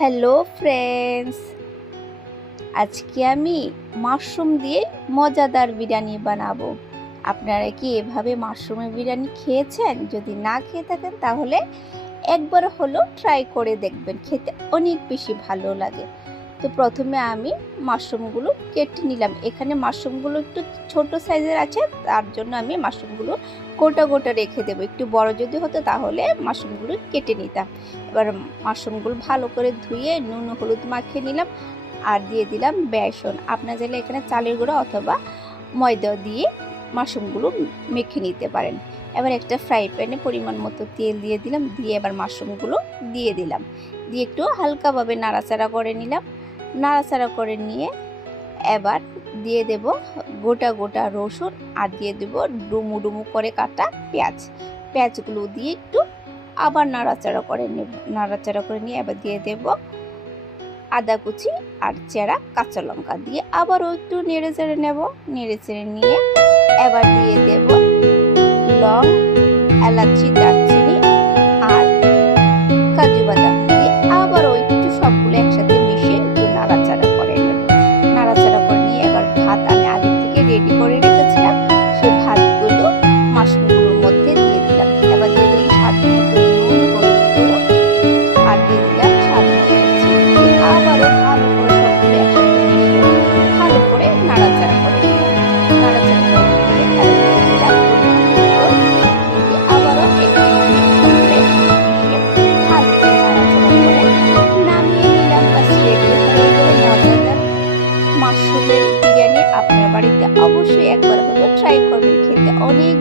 Hello friends আজকে আমি mushroom দিয়ে মজাদার বিরিয়ানি বানাবো। আপনারা কি এভাবে মাশরুমের বিরিয়ানি খেয়েছেন? যদি না খেয়ে থাকেন, তাহলে একবার হলো ট্রাই করে দেখবেন। খেতে অনেক বেশি ভালো লাগে। তো প্রথমে আমি মাশরুমগুলো কেটে নিলাম। এখানে মাশরুমগুলো একটু ছোট সাইজের আছে, তার জন্য আমি মাশরুমগুলো গোটা গোটা রেখে দেবো। একটু বড় যদি হতো তাহলে মাশরুমগুলো কেটে নিতাম। এবার মাশরুমগুলো ভালো করে ধুয়ে নুন হলুদ মাখিয়ে নিলাম আর দিয়ে দিলাম বেসন। আপনার চাইলে এখানে চালের গুঁড়ো অথবা ময়দা দিয়ে মাশরুমগুলো মেখে নিতে পারেন। এবার একটা ফ্রাই প্যানে পরিমাণ মতো তেল দিয়ে দিলাম, দিয়ে এবার মাশরুমগুলো দিয়ে দিলাম। দিয়ে একটু হালকাভাবে নাড়াচাড়া করে নিলাম। নাড়াচাড়া করে নিয়ে এবার দিয়ে দেব গোটা গোটা রসুন আর দিয়ে দেব ডুমু ডুমু করে কাটা পেঁয়াজ। পেঁয়াজগুলো দিয়ে একটু আবার নাড়াচাড়া করে নেব, নাড়াচাড়া করে নিয়ে এবার দিয়ে দেব আদা কুচি আর চেরা কাঁচা লঙ্কা দিয়ে আবারও একটু নেড়ে চেড়ে নেব, নেড়ে চেড়ে নিয়ে এবার দিয়ে দেব লং, এলাচি, দারচিনি আর কাজু বাদাম। রেডি করে রেখেছিলাম সেই ভাতগুলো মাশরুমের বিরিয়ানি আপনার বাড়িতে অবশ্যই একবার হলেও ট্রাই করবেন। খেতে অনেক